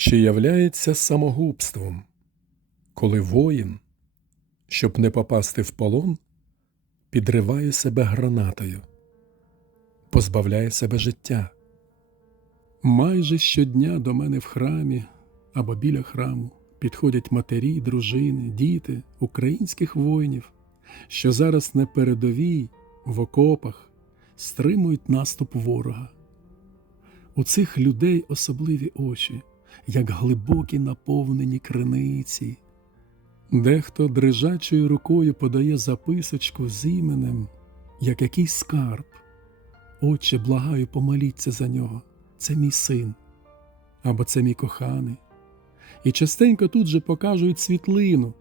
Чи являється самогубством, коли воїн, щоб не попасти в полон, підриває себе гранатою, позбавляє себе життя? Майже щодня до мене в храмі або біля храму підходять матері, дружини, діти українських воїнів, що зараз на передовій в окопах стримують наступ ворога. У цих людей особливі очі, як глибокі наповнені криниці. Дехто дрижачою рукою подає записочку з іменем, як якийсь скарб. Отче, благаю, помоліться за нього. Це мій син, або це мій коханий. І частенько тут же покажуть світлину.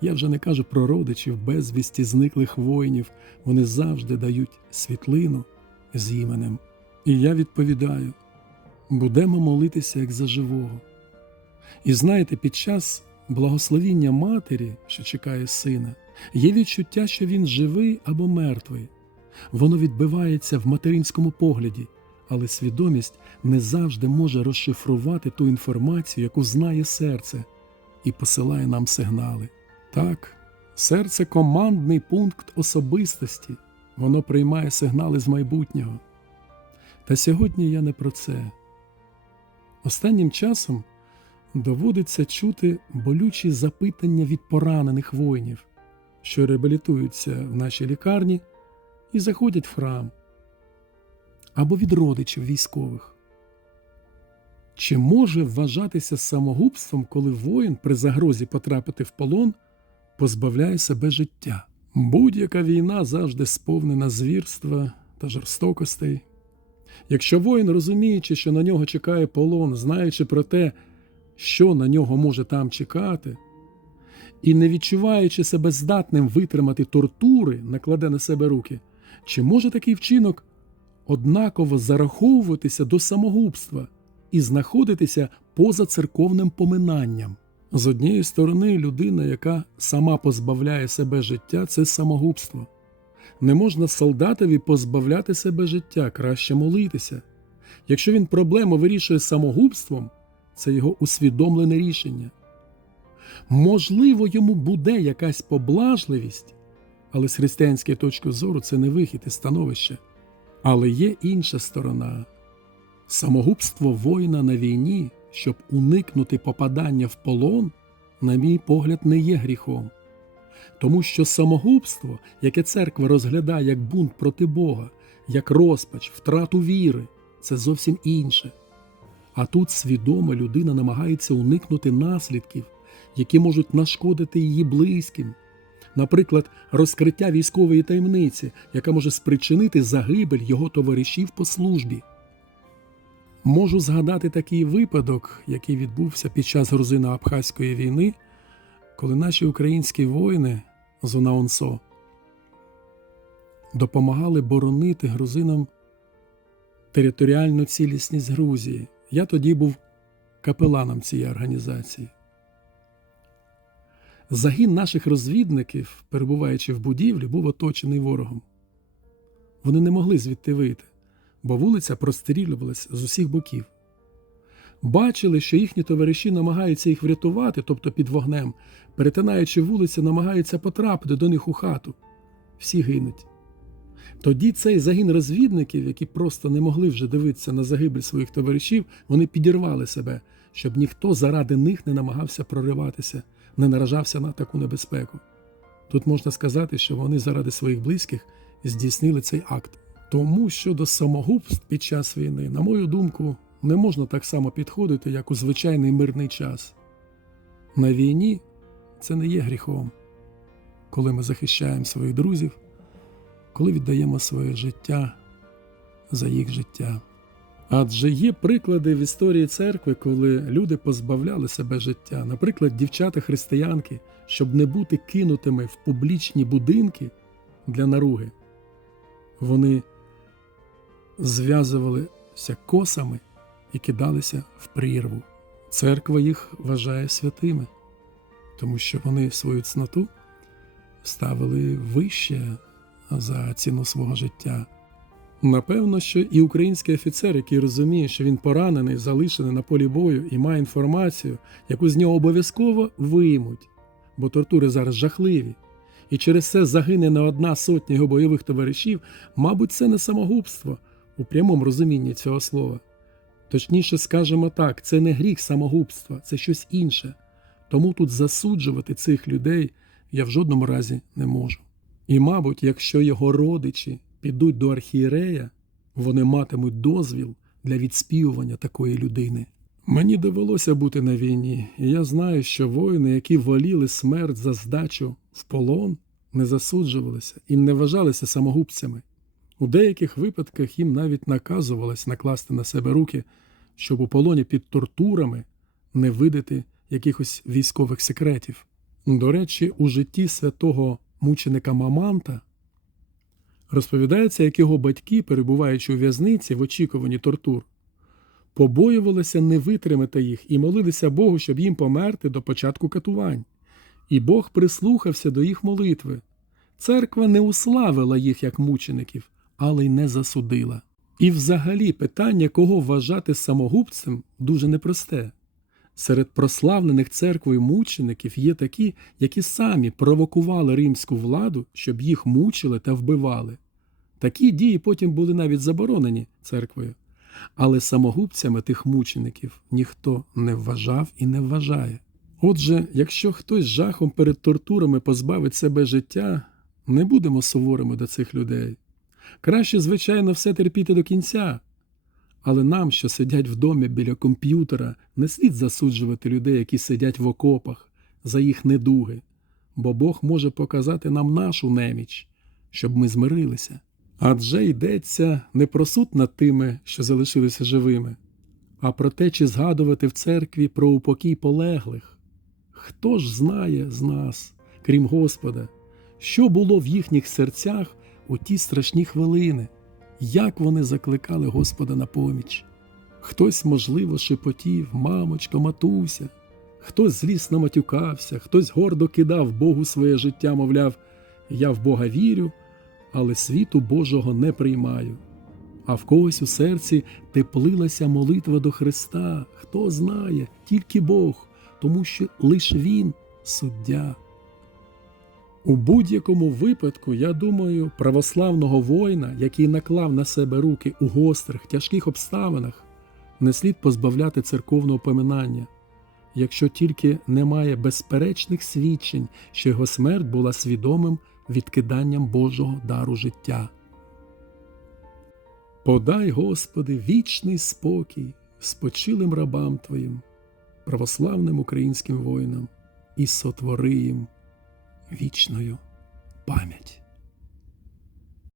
Я вже не кажу про родичів безвісті зниклих воїнів. Вони завжди дають світлину з іменем. І я відповідаю: будемо молитися як за живого. І знаєте, під час благословіння матері, що чекає сина, є відчуття, що він живий або мертвий. Воно відбивається в материнському погляді, але свідомість не завжди може розшифрувати ту інформацію, яку знає серце, і посилає нам сигнали. Так, серце командний пункт особистості, воно приймає сигнали з майбутнього. Та сьогодні я не про це. Останнім часом доводиться чути болючі запитання від поранених воїнів, що реабілітуються в нашій лікарні і заходять в храм, або від родичів військових. Чи може вважатися самогубством, коли воїн при загрозі потрапити в полон позбавляє себе життя? Будь-яка війна завжди сповнена звірства та жорстокостей. Якщо воїн, розуміючи, що на нього чекає полон, знаючи про те, що на нього може там чекати, і не відчуваючи себе здатним витримати тортури, накладе на себе руки, чи може такий вчинок однаково зараховуватися до самогубства і знаходитися поза церковним поминанням? З однієї сторони, людина, яка сама позбавляє себе життя, це самогубство. Не можна солдатові позбавляти себе життя, краще молитися. Якщо він проблему вирішує самогубством, це його усвідомлене рішення. Можливо, йому буде якась поблажливість, але з християнської точки зору це не вихід із становища. Але є інша сторона самогубство воїна на війні, щоб уникнути попадання в полон, на мій погляд, не є гріхом. Тому що самогубство, яке церква розглядає як бунт проти Бога, як розпач, втрату віри, це зовсім інше. А тут свідомо людина намагається уникнути наслідків, які можуть нашкодити її близьким, наприклад, розкриття військової таємниці, яка може спричинити загибель його товаришів по службі. Можу згадати такий випадок, який відбувся під час грузино-абхазької війни, коли наші українські воїни з УНАУНСО допомагали боронити грузинам територіальну цілісність Грузії. Я тоді був капеланом цієї організації. Загін наших розвідників, перебуваючи в будівлі, був оточений ворогом. Вони не могли звідти вийти, бо вулиця прострілювалася з усіх боків. Бачили, що їхні товариші намагаються їх врятувати, тобто під вогнем, перетинаючи вулиці, намагаються потрапити до них у хату. Всі гинуть. Тоді цей загін розвідників, які просто не могли вже дивитися на загибель своїх товаришів, вони підірвали себе, щоб ніхто заради них не намагався прориватися, не наражався на таку небезпеку. Тут можна сказати, що вони заради своїх близьких здійснили цей акт. Тому щодо самогубств під час війни, на мою думку, не можна так само підходити, як у звичайний мирний час. На війні це не є гріхом, коли ми захищаємо своїх друзів коли віддаємо своє життя за їх життя. Адже є приклади в історії церкви, коли люди позбавляли себе життя, наприклад, дівчата-християнки, щоб не бути кинутими в публічні будинки для наруги, вони зв'язувалися косами і кидалися в прірву. Церква їх вважає святими, тому що вони свою цноту ставили вище за ціну свого життя. Напевно, що і український офіцер, який розуміє, що він поранений, залишений на полі бою і має інформацію, яку з нього обов'язково виймуть, бо тортури зараз жахливі, і через це загине не одна сотня його бойових товаришів, мабуть, це не самогубство у прямому розумінні цього слова. Точніше, скажемо так, це не гріх самогубства, це щось інше. Тому тут засуджувати цих людей я в жодному разі не можу. І, мабуть, якщо його родичі підуть до архієрея, вони матимуть дозвіл для відспівування такої людини. Мені довелося бути на війні, і я знаю, що воїни, які воліли смерть за здачу в полон, не засуджувалися і не вважалися самогубцями. У деяких випадках їм навіть наказувалось накласти на себе руки, щоб у полоні під тортурами не видати якихось військових секретів. До речі, у житті святого мученика Маманта розповідається, як його батьки, перебуваючи у в'язниці в очікуванні тортур, побоювалися не витримати їх і молилися Богу, щоб їм померти до початку катувань. І Бог прислухався до їх молитви. Церква не уславила їх як мучеників, але й не засудила. І взагалі питання, кого вважати самогубцем, дуже непросте. Серед прославлених церквою мучеників є такі, які самі провокували римську владу, щоб їх мучили та вбивали. Такі дії потім були навіть заборонені церквою. Але самогубцями тих мучеників ніхто не вважав і не вважає. Отже, якщо хтось жахом перед тортурами позбавить себе життя, не будемо суворими до цих людей. Краще, звичайно, все терпіти до кінця. Але нам, що сидять в домі біля комп'ютера, не слід засуджувати людей, які сидять в окопах, за їх недуги, бо Бог може показати нам нашу неміч, щоб ми змирилися. Адже йдеться не про суд над тими, що залишилися живими, а про те, чи згадувати в церкві про упокій полеглих. Хто ж знає з нас, крім Господа, що було в їхніх серцях у ті страшні хвилини? як вони закликали Господа на поміч. Хтось, можливо, шепотів, мамочко, матуся, хтось злісно матюкався, хтось гордо кидав Богу своє життя, мовляв, я в Бога вірю, але світу Божого не приймаю. А в когось у серці теплилася молитва до Христа, хто знає, тільки Бог, тому що лише Він суддя. У будь-якому випадку, я думаю, православного воїна, який наклав на себе руки у гострих, тяжких обставинах, не слід позбавляти церковного поминання, якщо тільки немає безперечних свідчень, що його смерть була свідомим відкиданням Божого дару життя. Подай, Господи, вічний спокій спочилим рабам Твоїм, православним українським воїнам, і сотвори їм вічною пам'ять.